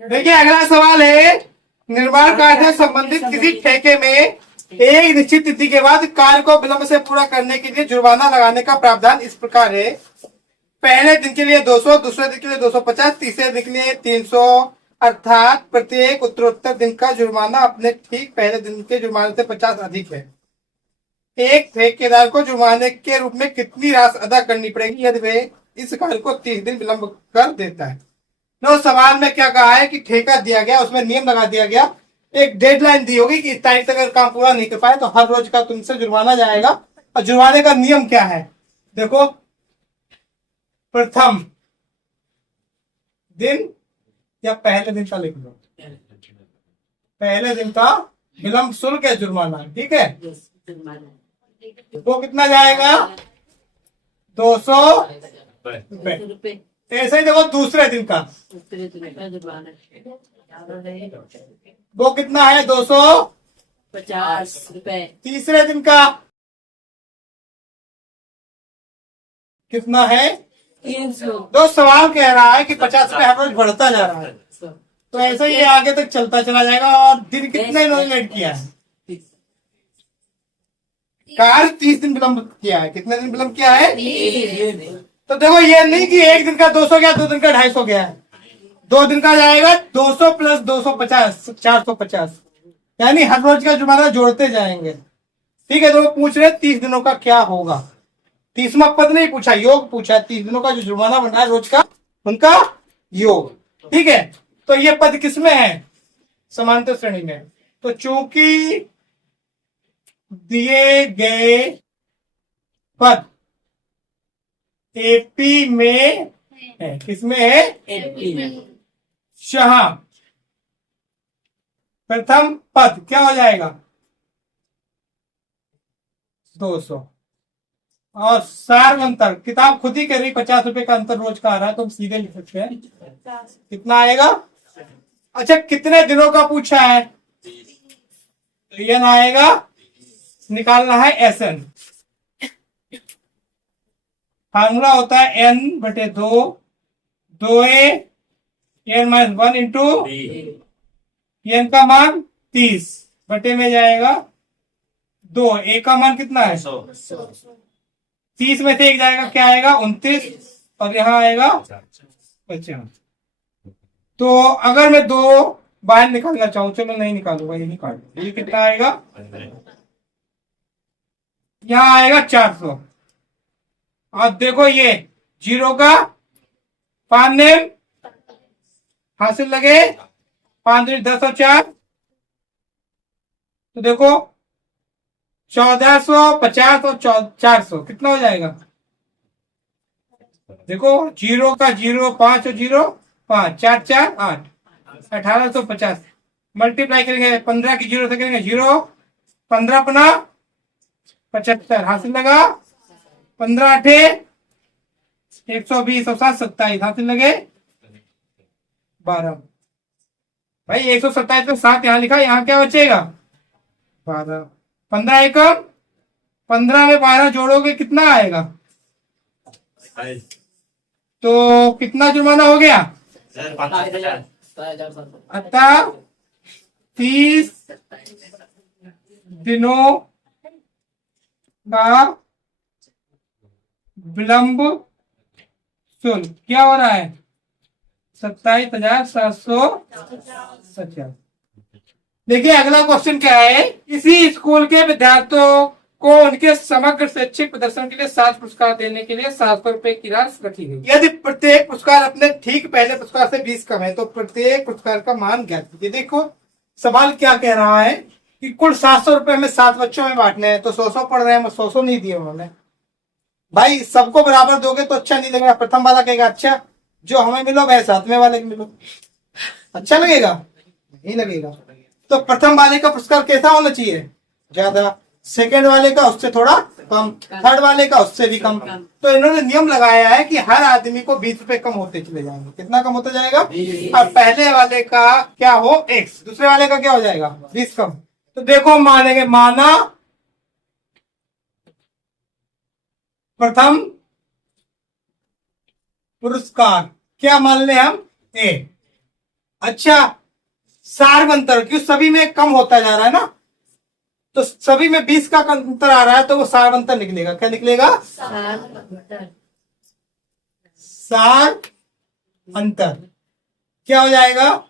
देखिए अगला सवाल है, निर्माण कार्य से संबंधित किसी ठेके में एक निश्चित तिथि के बाद कार्य को विलंब से पूरा करने के लिए जुर्माना लगाने का प्रावधान इस प्रकार है। पहले दिन के लिए 200, दूसरे दिन के लिए 250, तीसरे दिन के लिए 300, अर्थात प्रत्येक उत्तरोत्तर दिन का जुर्माना अपने ठीक पहले दिन के जुर्माने से 50 अधिक है। एक ठेकेदार को जुर्माने के रूप में कितनी राशि अदा करनी पड़ेगी यदि वे इस कार्य को 30 दिन विलंब कर देता है। नो सवाल में क्या कहा है कि ठेका दिया गया, उसमें नियम लगा दिया गया, एक डेडलाइन दी होगी कि इस तारीख तक अगर काम पूरा नहीं कर पाए तो हर रोज का तुमसे जुर्माना जाएगा। और जुर्माने का नियम क्या है, देखो, प्रथम दिन या पहले दिन का लिख लो, पहले दिन का विलंब शुल्क है जुर्माना, ठीक है। वो कितना जाएगा, 200 रुपए। ऐसे ही देखो दूसरे दिन का वो कितना है, 250 रुपए। तीसरे दिन का कितना है, 300। तो सवाल कह रहा है कि 50 रुपए हर रोज बढ़ता जा रहा है, तो ऐसे ही आगे तक चलता चला जाएगा। और दिन कितने इन्होंने लेट किया है, कार्य 30 दिन विलंब किया है। कितने दिन विलंब किया है, 30। तो देखो ये नहीं कि एक दिन का 200 गया, 2 दिन का 250 गया है, 2 दिन का जाएगा 200 प्लस 250, 450, यानी हर रोज का जुर्माना जोड़ते जाएंगे, ठीक है। तो वो पूछ रहे 30 दिनों का क्या होगा। 30वां पद नहीं पूछा, योग पूछा, 30 दिनों का जो जुर्माना बन रहा है रोज का, उनका योग, ठीक है। तो ये पद किसमें है, समांतर श्रेणी में। तो चूंकि दिए गए पद एपी में है, किसमें है, एपी में, शाह प्रथम पद क्या हो जाएगा, 200। और सार अंतर, किताब खुद ही कह रही 50 रुपए का अंतर रोज का आ रहा है, तो हम सीधे लिख सकते हैं, कितना आएगा। अच्छा कितने दिनों का पूछा है, तो एन आएगा, निकालना है एस एन। फार्मूला होता है एन बटे 2, 2a N minus 1 into N का मान 30 बटे में जाएगा 2, ए का मान कितना है 30 में से एक जाएगा, क्या आएगा 29, और यहाँ आएगा 50। तो अगर मैं 2 बाहर निकालना चाहूं, चलो नहीं निकालूंगा, ये निकाल, ये कितना आएगा, यहाँ आएगा 400। और देखो ये 0 का 5 नेम हासिल लगे, 5 10 और 4, तो देखो 1450 और 400 कितना हो जाएगा, देखो 0 का 0, 5 और 0, 5, 4 4 8, 1850 मल्टीप्लाई करेंगे, 15 की 0 से करेंगे 0, 15 अपना 75 हासिल लगा, 15 8 120 और 7 27 हासिल लगे 12। भाई 127 तो 7 यहाँ लिखा, यहाँ क्या बचेगा 12, 15 एकम 15 में 12 जोड़ोगे कितना आएगा, तो कितना जुर्माना हो गया, अतः 30 दिनों का विलंब शुल्क क्या हो रहा है, 27,750। देखिए अगला क्वेश्चन क्या है, इसी स्कूल के विद्यार्थियों को उनके समग्र शैक्षिक प्रदर्शन के लिए 7 पुरस्कार देने के लिए 700 रुपए की राशि रखी गई। यदि प्रत्येक पुरस्कार अपने ठीक पहले पुरस्कार से 20 कम है तो प्रत्येक पुरस्कार का मान ज्ञात कीजिए। देखो सवाल क्या कह रहा है कि कुल 700 रुपए में 7 बच्चों में बांटने हैं, तो 100 पढ़ रहे हैं, 100 नहीं दिए उन्होंने। भाई सबको बराबर दोगे तो अच्छा नहीं लगेगा, प्रथम वाला कहेगा अच्छा जो हमें मिलो वह 7वें वाले को मिलो, अच्छा लगेगा, नहीं लगेगा। तो प्रथम वाले का पुरस्कार कैसा होना चाहिए, ज्यादा, सेकंड वाले का उससे थोड़ा कम, थर्ड वाले का उससे भी कम। तो इन्होंने नियम लगाया है कि हर आदमी को 20 रुपए कम होते चले जाएंगे। कितना कम होता जाएगा, और पहले वाले का क्या हो x, दूसरे वाले का क्या हो जाएगा 20 कम। तो देखो मानेंगे, माना प्रथम पुरस्कार क्या मान ले हम, ए, अच्छा, सार्वंतर क्यों सभी में कम होता जा रहा है ना, तो सभी में 20 का अंतर आ रहा है, तो वो सार्वंतर निकलेगा। क्या निकलेगा? सार अंतर क्या हो जाएगा?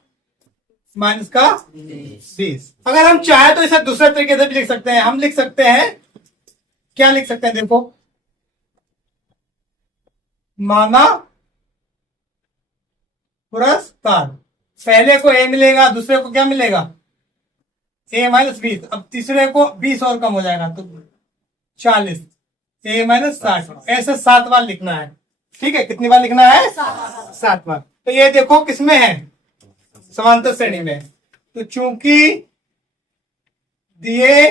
माइनस का 20। अगर हम चाहे तो इसे दूसरे तरीके से भी लिख सकते हैं। हम लिख सकते हैं, क्या लिख सकते हैं? देखो, माना पुरस्कार, पहले को ए मिलेगा, दूसरे को क्या मिलेगा? ए माइनस 20। अब तीसरे को 20 और कम हो जाएगा तो 40, ए माइनस 60। ऐसे 7 बार लिखना है। ठीक है, कितनी बार लिखना है? 7 बार। तो ये देखो किसमें है? समांतर श्रेणी में। तो चूंकि दिए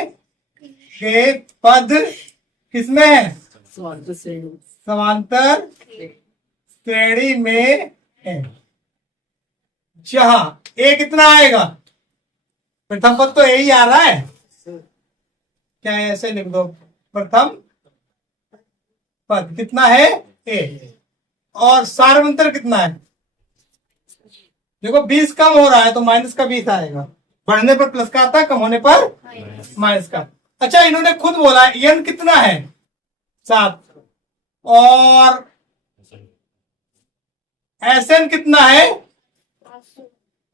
गए पद किसमें है? समांतर श्रेणी में है। जहां ए कितना आएगा? प्रथम पद तो यही आ रहा है, क्या है? ऐसे लिख दो, प्रथम पद कितना है? ए। और सार्वंतर कितना है? देखो 20 कम हो रहा है तो माइनस का 20 आएगा। बढ़ने पर प्लस का आता है, कम होने पर माइनस का। अच्छा, इन्होंने खुद बोला एन कितना है? 7। और एस एन कितना है?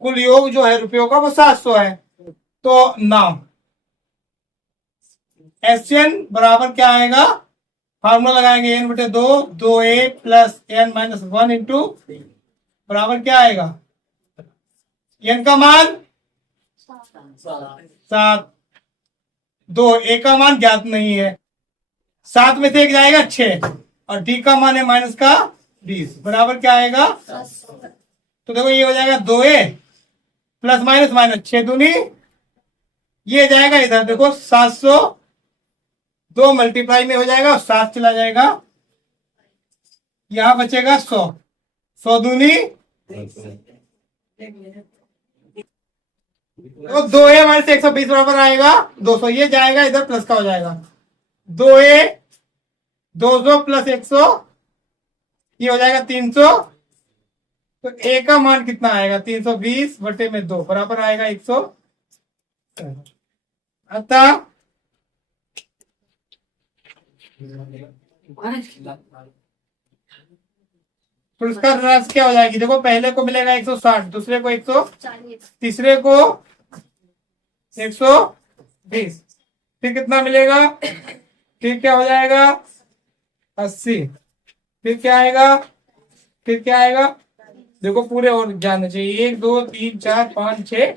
कुल योग जो है रुपयों का वो 700 है। तो नाम एस एन बराबर क्या आएगा? फार्मूला लगाएंगे, एन बटे 2, 2a plus N minus 1 into बराबर क्या आएगा? एन का मान 7, 2 ए का मान ज्ञात नहीं है, 7 में से एक जाएगा 6, और डी का मान है माइनस का 20 बराबर क्या आएगा? तो देखो ये हो जाएगा 2a प्लस माइनस माइनस 6 दूनी, ये जाएगा इधर, देखो 700, 2 मल्टीप्लाई में हो जाएगा, 7 चला जाएगा, यहां बचेगा 100, 100 दूनी तो 2a माइनस 120 बराबर आएगा 200, ये जाएगा इधर, प्लस का हो जाएगा 2a 200 प्लस 100, ये हो जाएगा 300। तो a का मान कितना आएगा? 320 बटे में 2 बराबर आएगा 100। अतः पुरस्कार राशि क्या हो जाएगी? देखो पहले को मिलेगा 160, दूसरे को 140, तीसरे को 120, फिर कितना मिलेगा? फिर क्या हो जाएगा? 80, फिर क्या आएगा? फिर क्या आएगा? देखो पूरे और जानना चाहिए, 1 2 3 4 5 6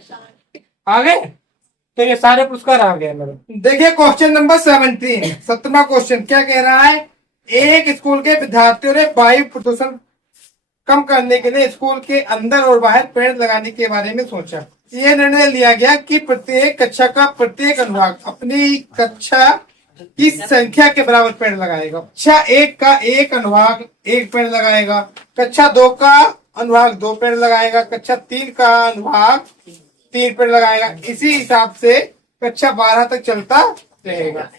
आ गए। तो ये सारे पुरस्कार आ गए मेरे। देखिए क्वेश्चन नंबर 17, 17वां क्वेश्चन क्या कह रहा है? एक स्कूल के विद्यार्थियों ने वायु प्रदूषण कम करने के लिए स्कूल के अंदर और बाहर पेड़ लगाने के बारे में सोचा। यह निर्णय लिया गया कि प्रत्येक कक्षा का प्रत्येक अनुभाग अपनी कक्षा की संख्या के बराबर पेड़ लगाएगा। कक्षा 1 का एक अनुभाग 1 पेड़ लगाएगा, कक्षा 2 का अनुभाग 2 पेड़ लगाएगा, कक्षा 3 का अनुभाग 3 पेड़ लगाएगा। इसी हिसाब से कक्षा 12 तक चलता रहेगा।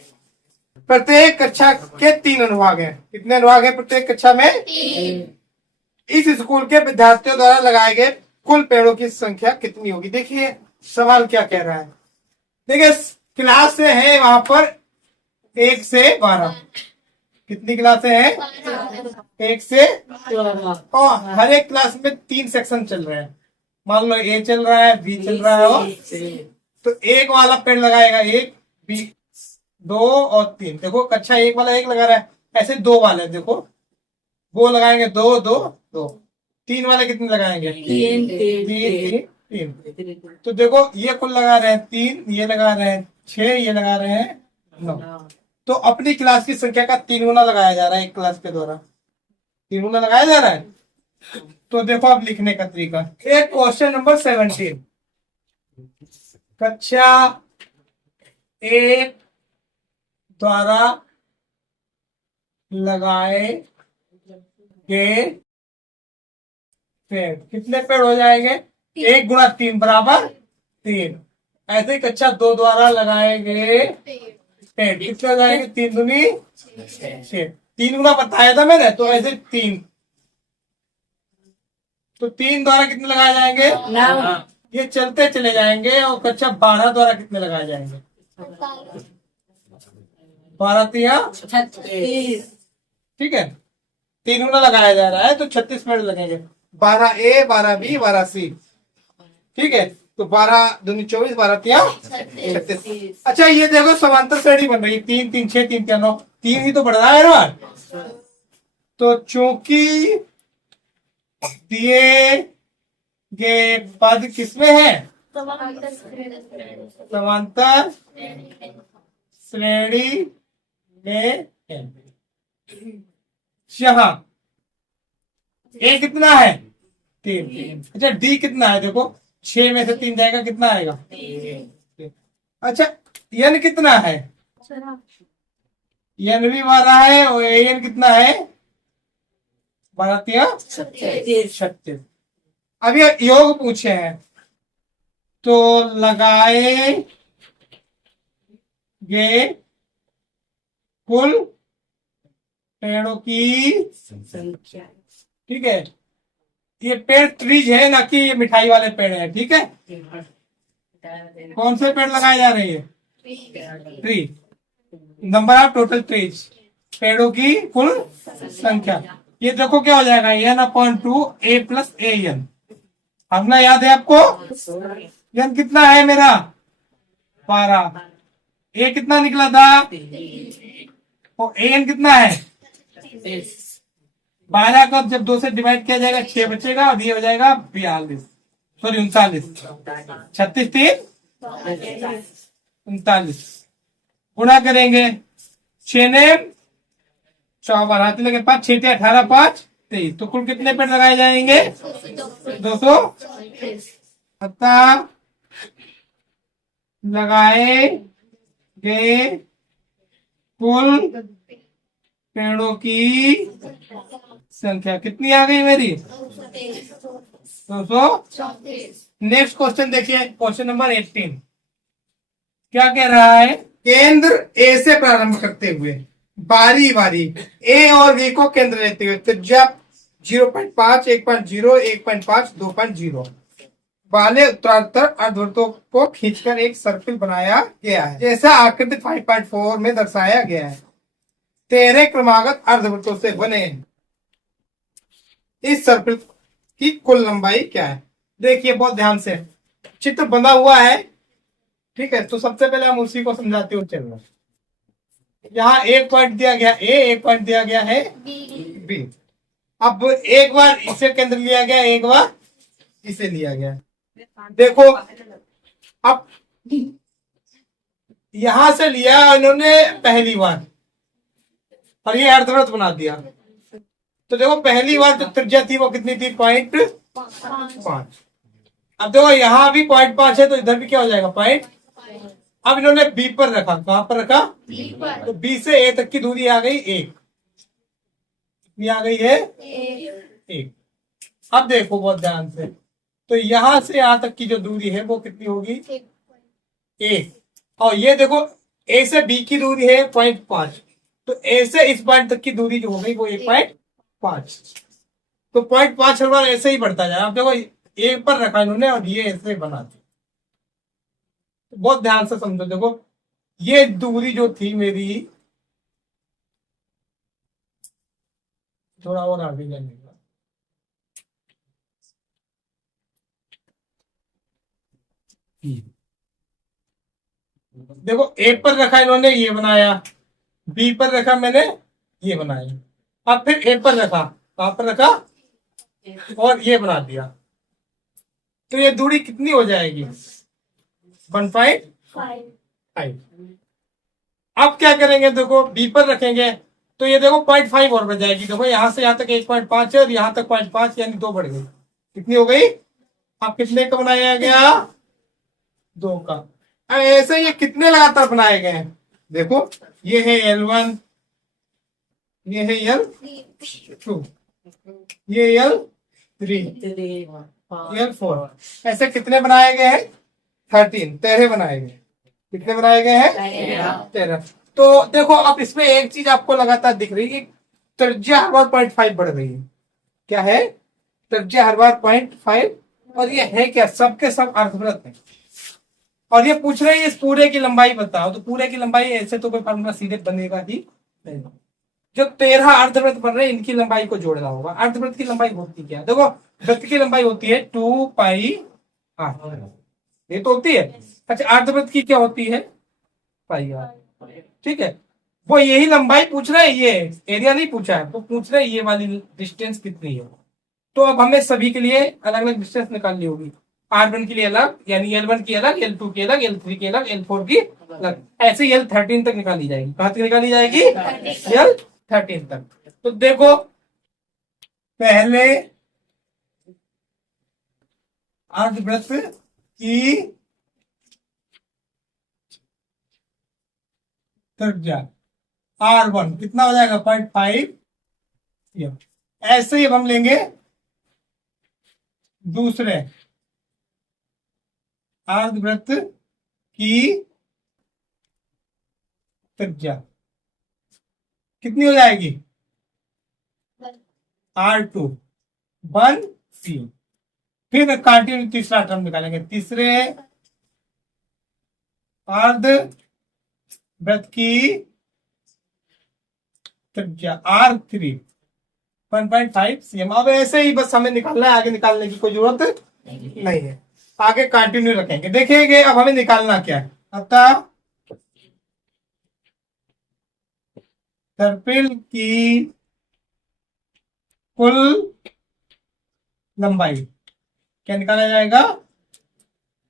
प्रत्येक कक्षा के 3 अनुभाग हैं। कितने अनुभाग हैं प्रत्येक कक्षा में? 3। इस स्कूल के विद्यार्थियों द्वारा लगाए गए कुल पेड़ों की संख्या कितनी होगी? देखिए सवाल क्या कह रहा है। देखिए क्लास से है वहां पर 1 से 12, कितनी क्लासें हैं? 1 से 12, और हर एक क्लास में 3 सेक्शन चल रहे हैं। मान लो ए चल रहा है, बी चल रहा है, और तो 1 वाला पेड़ लगाएगा 1, बी 2 और 3। देखो कक्षा 1 वाला 1 लगा रहा है, ऐसे 2 वाले देखो वो लगाएंगे 2 2 2, 3 वाले कितने लगाएंगे? 3 3 3। तो देखो ये कुल लगा रहे हैं 3, ये लगा रहे हैं 6, ये लगा रहे हैं 9। तो अपनी क्लास की संख्या का 3 गुना लगाया जा रहा है एक क्लास के द्वारा, 3 गुना लगाया जा रहा है। तो देखो अब लिखने का तरीका। एक क्वेश्चन नंबर 17, कक्षा 1 द्वारा लगाए गए पेड़ कितने पेड़ हो जाएंगे? 1 गुणा 3 बराबर 3। ऐसे ही कक्षा 2 द्वारा लगाए गए पेड़ कितने हो जाएंगे? 3 दूनी 6। 3 गुना बताया था मैंने, तो ऐसे 3 तो 3 द्वारा कितने लगाए जाएंगे? 9 ये चलते चले जाएंगे और कक्षा 12 द्वारा कितने लगाए जाएंगे? 12 तिया 36 ठीक है, 3 गुना लगाया जा रहा है तो 36 मिनट लगेंगे। 12A 12B 12C ठीक है, तो 12 दूनी 24 12 तिया 36। अच्छा ये देखो समांतर श्रेणी बन रही है, 3 3 6 3 3 9, 3 ही तो बढ़ रहा है ना। तो चूंकि दिए गए पद किसमें है? समांतर श्रेणी में है। यहाँ ए कितना है? 3। अच्छा डी कितना है? देखो 6 में से 3 जाएगा, कितना आएगा? अच्छा एन कितना है? एन भी 12 है और एन कितना है? 12 तिया 36। अब ये योग पूछे हैं तो लगाए गए कुल पेड़ों की संख्या ठीक है, ये पेड़ ट्रीज है ना कि ये मिठाई वाले पेड़ है। ठीक है, कौन से पेड़ लगाए जा रहे हैं? Tree. Number of total trees, पेड़ों की कुल संख्या। ये देखो क्या हो जाएगा, n/2 a plus a n. Formula याद है आपको? एन कितना है मेरा? 12। ए कितना निकला था? और ए एन कितना है? 12 का जब 2 से डिवाइड किया जाएगा 6 बचेगा और ये हो जाएगा 42, सॉरी 39। 36 3 39 गुणा करेंगे 6 ने 54 हाथ लगे 5 6 18 5 23, तो कुल कितने पेड़ लगाए जाएंगे? 200। अतः लगाए गए कुल पेड़ों की संख्या कितनी आ गई मेरी? 200। नेक्स्ट क्वेश्चन देखिए, क्वेश्चन नंबर 18 क्या कह रहा है? केंद्र ए से प्रारंभ करते हुए बारी बारी ए और बी को केंद्र लेते हुए त्रिज्या 0.5 1.0 1.5 2.0 वाले उत्तरार्धर अर्धवृत्तों को खींचकर एक सर्किल बनाया गया है, जैसा आकृति 5.4 में दर्शाया गया है। 13 क्रमागत अर्धवृत्तों से बने इस सर्किल की कुल लंबाई क्या है? देखिए बहुत ध्यान से, चित्र बना हुआ है ठीक है, तो सबसे पहले हम उसी को समझाते हुए चल रहे। यहाँ एक पॉइंट दिया गया ए, एक पॉइंट दिया गया है बी। अब एक बार इसे केंद्र लिया गया, एक बार इसे लिया गया। देखो अब यहां से लिया इन्होंने पहली बार और ये अर्धवृत्त बना दिया। तो देखो पहली बार जो त्रिज्या थी वो कितनी थी? 0.5। अब देखो यहाँ भी 0.5 है तो इधर भी क्या हो जाएगा? 0.5। अब इन्होंने बी पर रखा, कहां पर रखा? तो बी से ए तक की दूरी आ गई 1, कितनी आ गई है? 1। अब देखो बहुत ध्यान से, तो यहां से यहां तक की जो दूरी है वो कितनी होगी? 1। और ये देखो ए से बी की दूरी है 0.5, तो ए से इस पॉइंट तक की दूरी जो हो गई वो 1.5। तो 0.5 हर बार ऐसे ही बढ़ता जाए। अब देखो ए पर रखा इन्होंने और ये ऐसे बना दी। तो बहुत ध्यान से समझो, देखो ये दूरी जो थी मेरी, थोड़ा और आगे जाने का, देखो ए पर रखा इन्होंने ये बनाया, बी पर रखा मैंने ये बनाया, अब फिर ए पर रखा, कहां पर रखा? और ये बना दिया। तो ये दूरी कितनी हो जाएगी? 1.5। अब क्या करेंगे? देखो बी पर रखेंगे तो ये देखो 0.5 और बढ़ जाएगी। देखो यहां से यहां तक 1.5 है और यहां तक 0.5, यानी 2 बढ़ गई। कितनी हो गई? अब कितने का बनाया गया? 2 का। अब ऐसे ये कितने लगातार बनाए गए हैं? देखो ये है L1, ये है L2, ये L3, L4, ऐसे कितने बनाए गए हैं? 13 बनाए गए। कितने बनाए गए हैं? 13। तो देखो अब इसमें एक चीज आपको लगातार दिख रही है, त्रिज्या हर बार 0.5 बढ़ रही है। क्या है? त्रिज्या हर बार 0.5। और ये है क्या, सबके सब अर्धवृत्त है। और ये पूछ रहे हैं इस पूरे की लंबाई बताओ, तो पूरे की लंबाई ऐसे तो कोई फॉर्मूला सीधे बनेगा ही नहीं। जो 13 अर्धवृत्त बन रहे हैं इनकी लंबाई को जोड़ना होगा। अर्धवृत्त की लंबाई होती क्या है, देखो वृत्त की लंबाई होती है 2πr, ये तो होती है। अच्छा अर्धवृत्त की क्या होती है, πr। ठीक है, वो यही लंबाई पूछ रहे हैं, ये एरिया नहीं पूछा है, तो पूछ रहे हैं ये वाली डिस्टेंस कितनी है। तो अब हमें सभी के लिए अलग अलग डिस्टेंस निकालनी होगी। R1 के लिए अलग, यानी L1 की अलग, L2 की अलग, L3 की अलग, L4 की अलग, ऐसे L13 तक निकाली जाएगी। कहां तक निकाली जाएगी, L13 तक। तो देखो पहले अर्धवृत्त की त्रिज्या R1 कितना हो जाएगा, 0.5। ऐसे ही अब हम लेंगे दूसरे अर्धवृत्त की त्रिज्या कितनी हो जाएगी, R2 1 C। फिर कंटिन्यू तीसरा टर्म निकालेंगे, तीसरे अर्धवृत्त की त्रिज्या R3 1.5 cm। अब ऐसे ही बस हमें निकालना है, आगे निकालने की कोई जरूरत नहीं है, आगे कंटिन्यू रखेंगे। देखेंगे अब हमें निकालना क्या है। अतः सर्पिल की कुल लंबाई क्या निकाला जाएगा,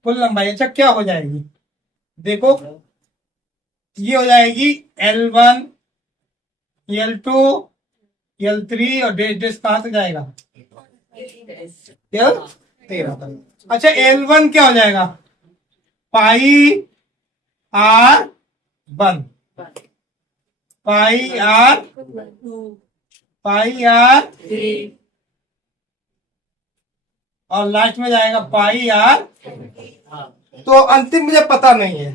कुल लंबाई। अच्छा क्या हो जाएगी, देखो ये हो जाएगी L1 L2 L3 और डेश डेश कहां तक जाएगा, L13 तक। अच्छा L1 क्या हो जाएगा, πr1 πr और लास्ट में जाएगा πr। तो अंतिम मुझे पता नहीं है,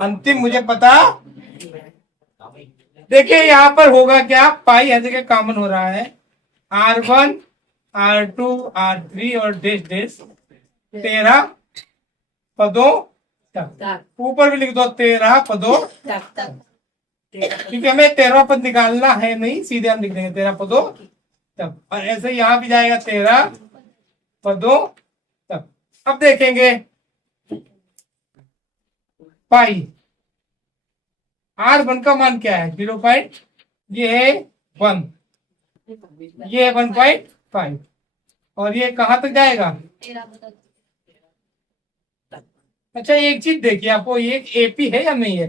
अंतिम मुझे पता। देखिए यहां पर होगा क्या, पाई हर जगह कॉमन हो रहा है, R1 R2 R3 और डेश डेश 13 पदों तक। ऊपर भी लिख दो 13 पदों तक, क्योंकि हमें 13वां पद निकालना है नहीं, सीधे हम लिख देंगे 13 पदों तक। और ऐसे यहां भी जाएगा 13 पदों तक। अब देखेंगे पाई R1 का मान क्या है, 0. ये है 1, ये है 1.5 और ये कहां तक जाएगा। अच्छा एक चीज देखिए, आपको ये एपी है या नहीं है,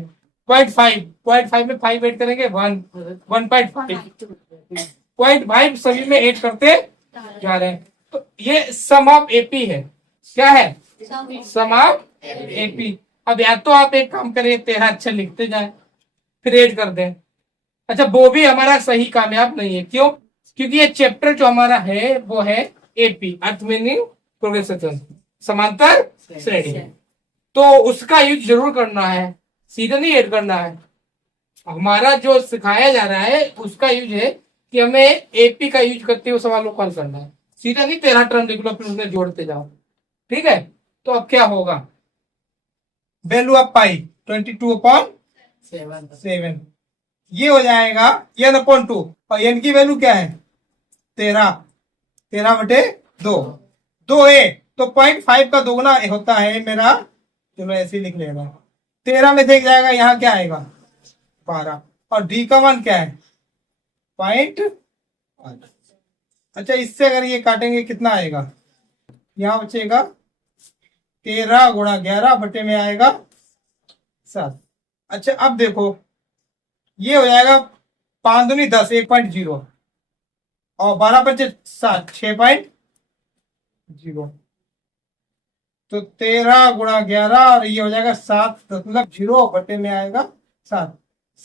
0.5 में 5 ऐड करेंगे 1, 1.5 सभी में ऐड करते जा रहे हैं। तो ये सम ऑफ एपी है, क्या है, सम ऑफ एपी। अब या तो आप एक काम करिए 13 अच्छा लिखते जाए फिर ऐड कर दें। अच्छा वो भी हमारा सही कामयाब नहीं है, क्यों, क्योंकि ये चैप्टर जो हमारा है वो है एपी, अर्थ मीनिंग प्रोग्रेशन, समांतर श्रेणी। तो उसका यूज जरूर करना है, सीधे नहीं ऐड करना है। हमारा जो सिखाया जा रहा है उसका यूज है कि हमें एपी का यूज करते हुए सवालों को हल करना है, सीधा नहीं 13 टर्म लिख लो फिर उसमें जोड़ते जाओ। ठीक है, तो अब क्या होगा, वैल्यू ऑफ पाई 22/7, ये हो जाएगा n/2 और n की वैल्यू क्या है 13/2 2a, तो 0.5 का दोगुना होता है मेरा, चलो ऐसे ही लिख लेगा। 13 में देख जाएगा, यहाँ क्या आएगा 12 और डी का मान क्या है 0.5। अच्छा इससे अगर ये काटेंगे कितना आएगा, यहाँ बचेगा 13 × 11 बटे में आएगा 7। अच्छा अब देखो ये हो जाएगा 5 दूनी 10 1.0 और 12 बचे 7 6.0, तो 13 × 11 और ये हो जाएगा 7 मतलब 0 बटे में आएगा 7।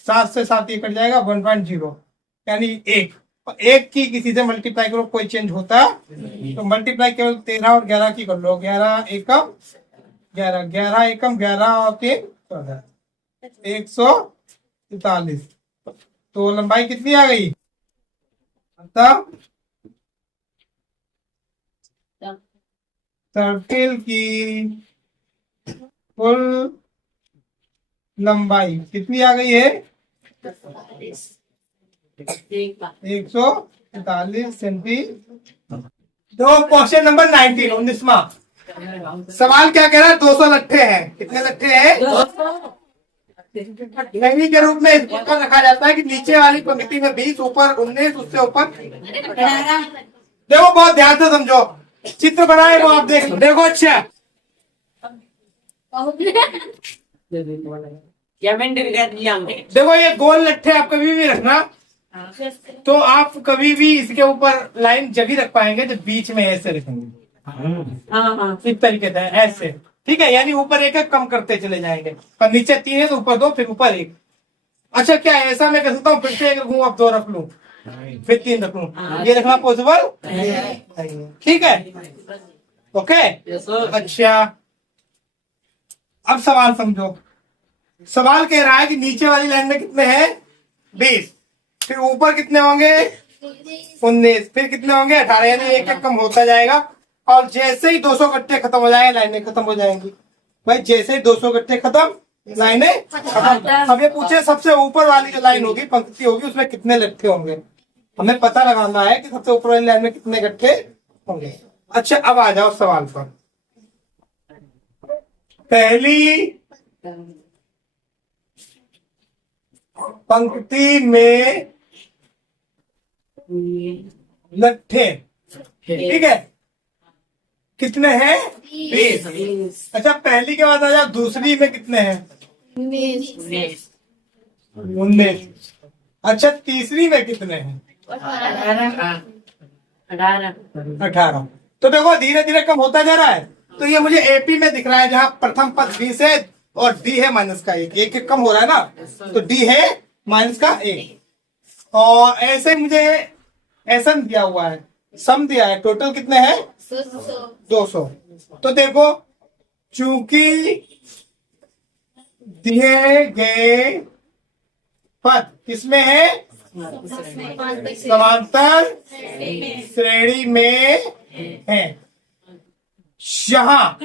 7 से 7 ये कट जाएगा 1.0 यानी 1। और 1 की किसी से मल्टीप्लाई करो कोई चेंज होता तो मल्टीप्लाई केवल 13 और 11 की कर लो, 11 एकम 11 11 एकम 11 और 3 14 143। तो लंबाई कितनी आ गई, अतः सर्किल की कुल लंबाई कितनी आ गई है? 145 सेंटीमीटर। तो क्वेश्चन नंबर 19, 19वां सवाल क्या कह रहा है? 200 लट्ठे हैं। कितने लट्ठे हैं? नई के रूप में इस पर रखा जाता है कि नीचे वाली पंक्ति में 20, ऊपर 19, उससे ऊपर। देखो बहुत ध्यान से समझो, चित्र बनाए वो आप देख लो। देखो अच्छा, देखो ये गोल लट्ठे आप कभी भी रखना, तो आप कभी भी इसके ऊपर लाइन जब ही रख पाएंगे जब बीच में ऐसे रखेंगे, इस तरीके से ऐसे, ठीक है? यानी ऊपर एक एक कम करते चले जाएंगे, और नीचे 3 है तो ऊपर 2, फिर ऊपर 1। अच्छा क्या है, ऐसा मैं कर सकता हूँ फिर से 1 रखूँ, अब 2 रख लूँ, फिर 3 रख लूँ? ये रखना पॉसिबल नहीं है, ठीक है? ओके। अच्छा अब सवाल समझो। सवाल कह रहा है कि नीचे वाली लाइन में कितने हैं? 20, फिर ऊपर कितने होंगे? 19, फिर कितने होंगे? 18, यानी एक एक कम होता जाएगा। और जैसे ही 200 गट्टे खत्म हो जाएंगे लाइनें खत्म हो जाएंगी। भाई जैसे ही 200 गट्टे खत्म, लाइनें खत्म। अब ये पूछे सबसे ऊपर वाली जो लाइन होगी, पंक्ति होगी, उसमें कितने लट्ठे होंगे? हमें पता लगाना है कि सबसे ऊपर वाली लाइन में कितने गट्टे होंगे। अच्छा अब आ जाओ सवाल पर। पहली पंक्ति में लट्ठे, ठीक है, कितने हैं? 20। अच्छा पहली के बाद आ जाओ, दूसरी में कितने हैं? 19। अच्छा तीसरी में कितने हैं? 18। तो देखो धीरे धीरे कम होता जा रहा है। तो ये मुझे एपी में दिख रहा है, जहाँ प्रथम पद 20 है और डी है -1, एक एक कम हो रहा है ना, तो डी है -1। और ऐसे मुझे एसएम दिया हुआ है, सम दिया है, टोटल कितने हैं? 200। तो देखो चूंकि दिए गए पद किसमें है? समांतर श्रेणी में है। यहाँ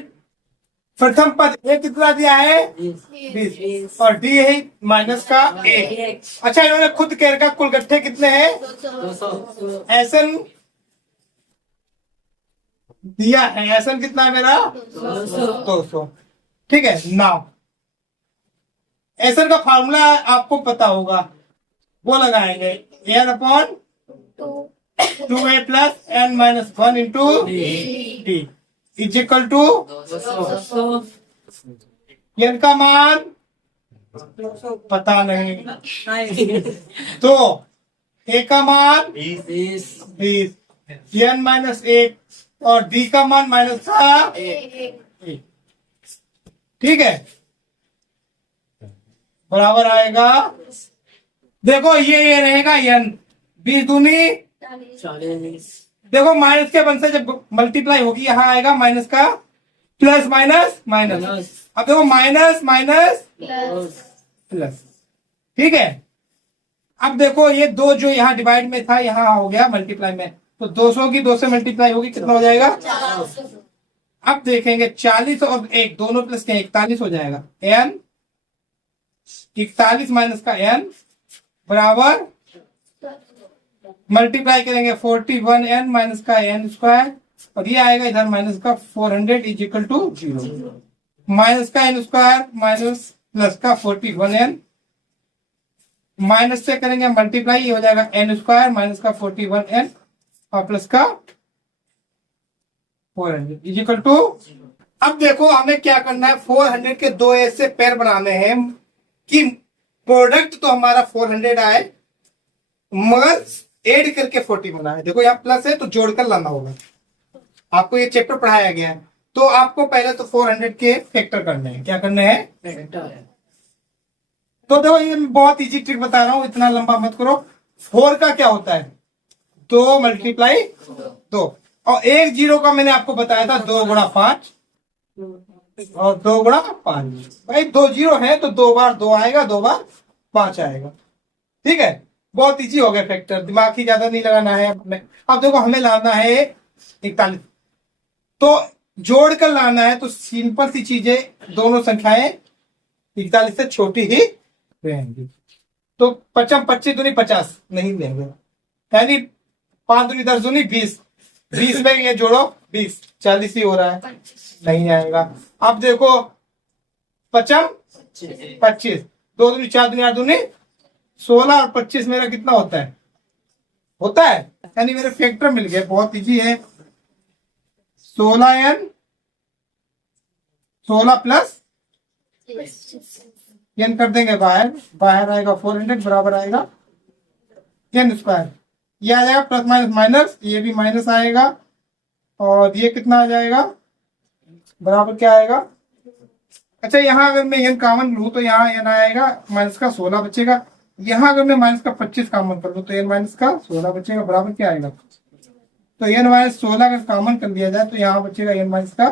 प्रथम पद ये कितना दिया है? 20, और डी है -1। अच्छा इन्होंने खुद कह रखा कुल गट्ठे कितने हैं? 200। दिया है एसन कितना है मेरा? 200। ठीक है। नाउ एसन का फॉर्मूला आपको पता होगा, वो लगाएंगे n/2a + n-1 × d = n का मान पता नहीं, तो a का मान 20, n-1 और d का मान -1, ठीक है, बराबर आएगा। देखो ये रहेगा n, 20 दूनी 40। देखो माइनस के वन से जब मल्टीप्लाई होगी यहाँ आएगा माइनस का प्लस माइनस माइनस। अब देखो माइनस माइनस प्लस, ठीक है। अब देखो ये 2 जो यहाँ डिवाइड में था यहाँ हो गया मल्टीप्लाई में, तो 200 की 2 से मल्टीप्लाई होगी, कितना हो जाएगा? 400। अब देखेंगे 40 और 1 दोनों प्लस के 41 हो जाएगा। n 41 माइनस का n बराबर मल्टीप्लाई करेंगे 41n माइनस का n², और ये आएगा इधर माइनस का 400 = 0। माइनस का n² माइनस प्लस का 41n, माइनस से करेंगे मल्टीप्लाई, ये हो जाएगा n² माइनस का 41n और प्लस का 400 = अब देखो हमें क्या करना है, 400 के 2 ऐसे पेयर बनाने हैं कि प्रोडक्ट तो हमारा 400 आए मगर एड करके 40 बना है। देखो यहाँ प्लस है तो जोड़कर लाना होगा, आपको ये चैप्टर पढ़ाया गया है। तो आपको पहले तो 400 के फैक्टर करने हैं। क्या करने हैं? तो देखो ये बहुत इजी ट्रिक बता रहा हूं, इतना लंबा मत करो। 4 का क्या होता है? 2 × 2, और 1 0 का मैंने आपको बताया था 2 × 5 और 2 × 5। भाई 2 0 है तो 2 बार 2 आएगा, 2 बार 5 आएगा, ठीक है। बहुत इजी हो गया फैक्टर, दिमाग ही ज्यादा नहीं लगाना है हमें। अब देखो हमें लाना है 41, तो जोड़ कर लाना है तो सिंपल सी चीजें, दोनों संख्याएं 41 से छोटी ही रहेंगी। तो 55 25 दूनी 50 नहीं लेंगे, यानी 5 दूनी 10 दूनी 20, 20 में ये जोड़ो 20, 40 ही हो रहा है, नहीं आएगा। अब देखो 55 25, 2 दूनी 4 दूनी 8 दूनी 16 और 25 मेरा कितना होता है, यानी मेरे फैक्टर मिल गए, बहुत इजी है। 16n 16 प्लस n कर देंगे बाहर, बाहर आएगा 400 बराबर आएगा n स्क्वायर, ये आ जाएगा प्लस माइनस माइनस, ये भी माइनस आएगा, और ये कितना आ जाएगा बराबर क्या आएगा। अच्छा यहाँ अगर मैं n कॉमन लूँ तो यहाँ n आएगा माइनस का 16 बचेगा, यहाँ अगर मैं माइनस का 25 कॉमन कर लूँ तो n माइनस का 16 बचेगा, बराबर क्या आएगा। तो n माइनस 16 अगर कॉमन कर लिया जाए तो यहाँ बचेगा n माइनस का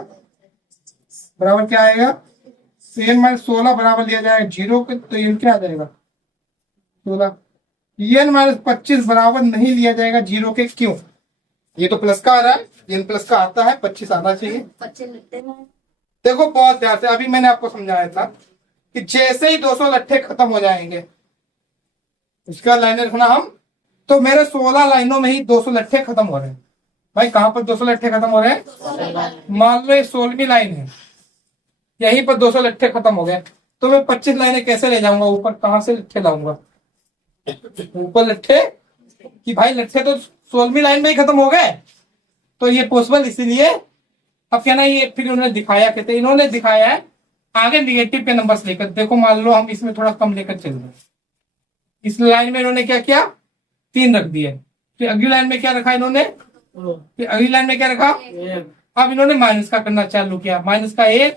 बराबर क्या आएगा, तो n माइनस 16 बराबर लिया जाएगा 0 के, तो n क्या आ जाएगा 16। n माइनस 25 बराबर नहीं लिया जाएगा 0 के, क्यों, ये तो प्लस का आ रहा है, n प्लस का आता है, 25 आना चाहिए। देखो बहुत ध्यान से, अभी मैंने आपको समझाया था कि जैसे ही 200 लट्ठे खत्म हो जाएंगे, इसका लाइन रखना हम, तो मेरे 16 लाइनों में ही 200 लट्ठे खत्म हो रहे हैं। भाई कहां पर 200 लट्ठे खत्म हो रहे हैं, मान लो ये 16वीं लाइन है, यहीं पर 200 लट्ठे खत्म हो गए, तो मैं 25 लाइनें कैसे ले जाऊंगा ऊपर, कहां से लट्ठे लाऊंगा ऊपर लट्ठे, कि भाई लट्ठे तो 16वीं लाइन में ही खत्म हो गए, तो ये पॉसिबल इसीलिए। अब कहना ये फिर उन्होंने दिखाया, कहते इन्होंने दिखाया है आगे निगेटिव के नंबर्स लेकर। देखो मान लो हम इसमें थोड़ा कम लेकर चल रहे, इस लाइन में इन्होंने क्या किया 3 रख दिए, फिर अगली लाइन में क्या रखा इन्होंने, फिर अगली लाइन में क्या रखा, अब इन्होंने माइनस का करना चालू किया, माइनस का 1,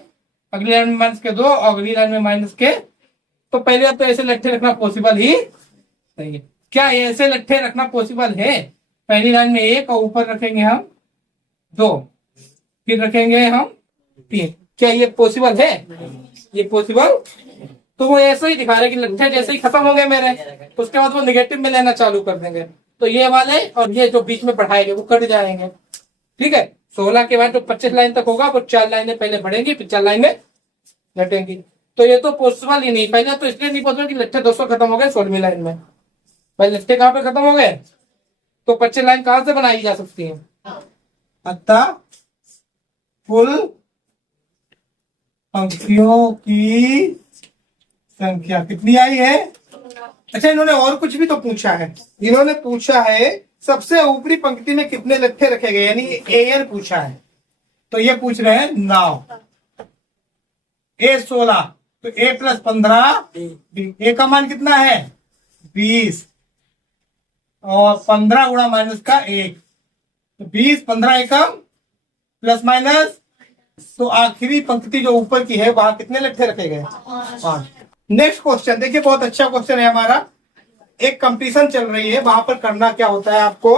अगली लाइन में माइनस के 2 और अगली लाइन में माइनस के, तो पहले तो ऐसे लट्ठे रखना पॉसिबल ही नहीं है। क्या ऐसे लट्ठे रखना पॉसिबल है, पहली लाइन में 1 और ऊपर रखेंगे हम 2, फिर रखेंगे हम 3, क्या ये पॉसिबल है, ये पॉसिबल। तो वो ऐसे ही दिखा रहे कि लट्ठे जैसे ही खत्म हो गए मेरे, उसके बाद वो निगेटिव में लेना चालू कर देंगे, तो ये वाले और ये जो बीच में बढ़ाएंगे वो कट जाएंगे। ठीक है, 16 के बाद जो 25 लाइन तक होगा वो 4 लाइनें पहले बढ़ेंगी, फिर 4 लाइनें घटेंगी। तो ये तो पॉसिबल ही नहीं, पहले तो इसलिए नहीं पॉसिबल कि लट्ठे 200 खत्म हो गए 16वीं लाइन में, भाई लट्ठे कहाँ पे खत्म हो गए, तो 25 लाइन कहां से बनाई जा सकती है। अतः कुल पंक्तियों की संख्या कितनी आई है। अच्छा इन्होंने और कुछ भी तो पूछा है, इन्होंने पूछा है सबसे ऊपरी पंक्ति में कितने लट्ठे रखे गए, यानी एन पूछा है, तो ये पूछ रहे हैं 9, ए 16, तो ए प्लस 15, ए का मान कितना है 20, और 15 गुणा माइनस का 1, तो 20 15 एकम प्लस माइनस, तो आखिरी पंक्ति जो ऊपर की है वहां कितने लट्ठे रखे गए 5। नेक्स्ट क्वेश्चन देखिए, बहुत अच्छा क्वेश्चन है हमारा। एक कंपटीशन चल रही है, वहां पर करना क्या होता है आपको,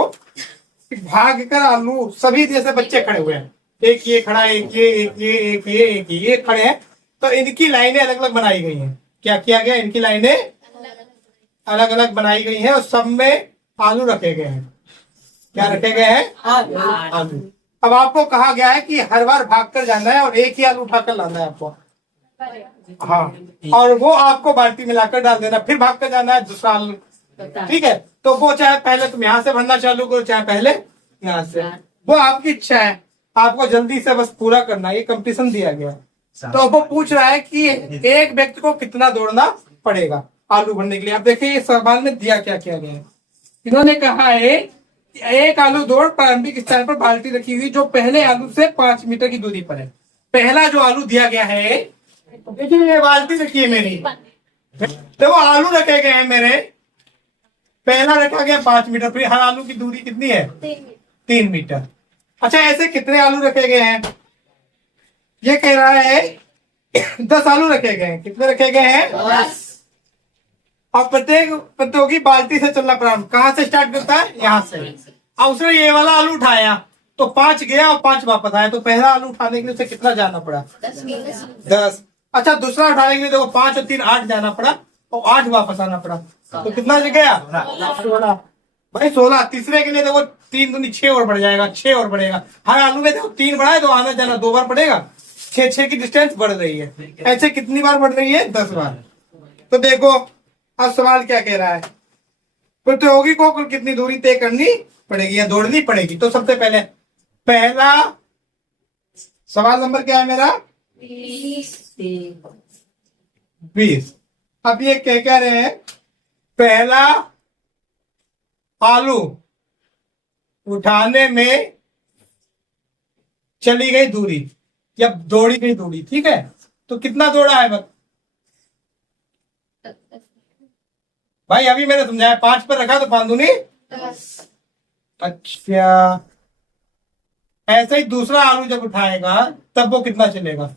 भाग कर आलू, सभी जैसे बच्चे खड़े हुए हैं, एक ये खड़ा है, एक ये, एक ये, एक ये, एक ये खड़े हैं, तो इनकी लाइनें अलग अलग बनाई गई हैं। क्या किया गया, इनकी लाइनें अलग अलग बनाई गई हैं और सब में आलू रखे गए हैं। क्या रखे गए हैं, आलू। अब आपको कहा गया है कि हर बार भाग कर जाना है और एक ही आलू उठाकर लाना है आपको, हाँ, और वो आपको बाल्टी में लाकर डाल देना, फिर भाग कर जाना है दूसरा आलू। ठीक है, तो वो चाहे पहले तुम यहाँ से भरना चालू करो, चाहे पहले यहाँ से, वो आपकी इच्छा है, आपको जल्दी से बस पूरा करना है। ये कंपटीशन दिया गया है, तो वो पूछ रहा है कि एक व्यक्ति को कितना दौड़ना पड़ेगा आलू भरने के लिए। आप देखिए ये सवाल में दिया क्या किया गया है, इन्होंने कहा है एक आलू दौड़ प्रारंभिक स्थान पर बाल्टी रखी हुई जो पहले आलू से 5 मीटर की दूरी पर है। पहला जो आलू दिया गया है, देखिए ये बाल्टी रखी है मेरी, तो वो आलू रखे गए हैं मेरे, पहला रखा गया 5 मीटर, फिर हर आलू की दूरी कितनी है 3 मीटर। अच्छा ऐसे कितने आलू रखे गए हैं, ये कह रहा है 10 आलू रखे गए हैं। कितने रखे गए हैं 10। अब प्रत्येक प्रतियोगी बाल्टी से चलना प्रारंभ, कहां से स्टार्ट करता है, यहाँ से। अब उसने ये वाला आलू उठाया तो 5 गया और 5 वापस आया, तो पहला आलू उठाने के लिए उसे कितना जाना पड़ा 10। अच्छा दूसरा उठाने के लिए देखो 5 और 3 8 जाना पड़ा और 8 वापस आना पड़ा, तो कितना गया 16। भाई 16। तीसरे के लिए देखो 3 दूनी 6 और बढ़ जाएगा, 6 और बढ़ेगा। हर आलू में देखो 3 बढ़ा है तो आना जाना 2 बार पड़ेगा, 6 की डिस्टेंस बढ़ रही है। ऐसे कितनी बार बढ़ रही है? 10 बार। तो देखो अब सवाल क्या कह रहा है, प्रतियोगी को कुल कितनी दूरी तय करनी पड़ेगी या दौड़नी पड़ेगी। तो सबसे पहले पहला सवाल नंबर क्या है मेरा? 20। अब ये क्या कह रहे हैं, पहला आलू उठाने में चली गई दूरी या दौड़ी गई दूरी, ठीक है, तो कितना दौड़ा है बस भाई? अभी मैंने समझाया 5 पर रखा तो 5 दूनी 10। अच्छा, ऐसे ही दूसरा आलू जब उठाएगा तब वो कितना चलेगा?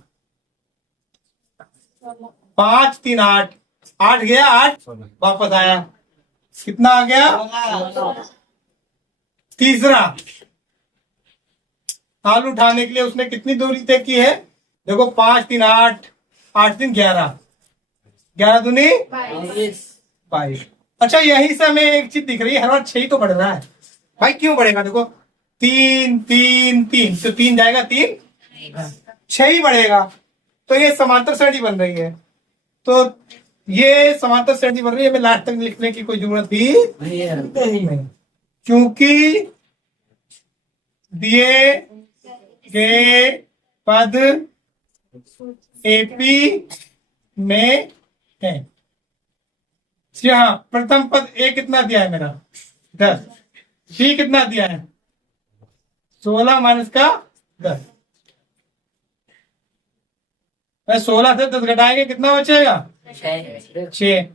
5 3 8, 8 गया, 8 वापस आया, कितना आ गया? तीसरा आलू उठाने के लिए उसने कितनी दूरी तय की है? देखो 5 3 8, 8 3 11, 11 दूनी 22। अच्छा, यही से हमें एक चीज दिख रही है, हर बार 6 ही तो बढ़ रहा है भाई। क्यों बढ़ेगा? देखो 3 3 3, तो 3 जाएगा 3, 6 ही बढ़ेगा। तो ये समांतर श्रेणी बन रही है। तो ये समांतर श्रेणी बन रही है, हमें लास्ट तक लिखने की कोई जरूरत भी नहीं, क्योंकि दिए गए पद एपी में है। हाँ, प्रथम पद ए कितना दिया है मेरा? 10। बी कितना दिया है? 16 माइनस का 10। 16 से 10 घटाएंगे कितना बचेगा? 6।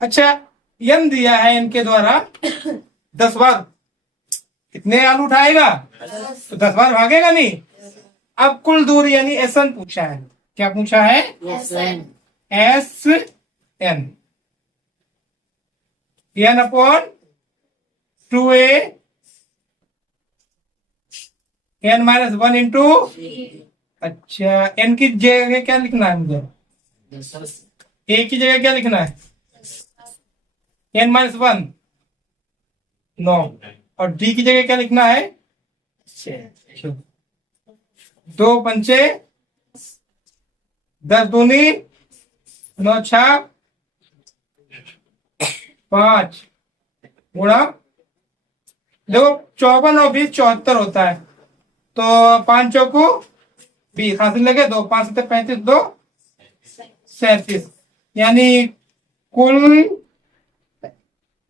अच्छा, यन दिया है इनके द्वारा 10 बार, कितने आलू उठाएगा? तो 10 बार भागेगा नहीं। अब कुल दूरी यानी SN पूछा है। क्या पूछा है? SN n upon 2a n minus 1 into. अच्छा, n की जगह क्या लिखना है मुझे? a की जगह क्या लिखना है? n माइनस 1 9, और d की जगह क्या लिखना है? 2 पंचे 10 दूनी 9 6 5 गुणा, देखो 54 और 20 74 होता है, तो 5 चौको 20 हासिल लगे, 2 5 7 35 2 37, यानी कुल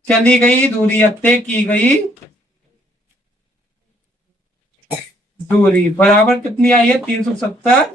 चली गई दूरी या तय की गई दूरी बराबर कितनी आई है? 370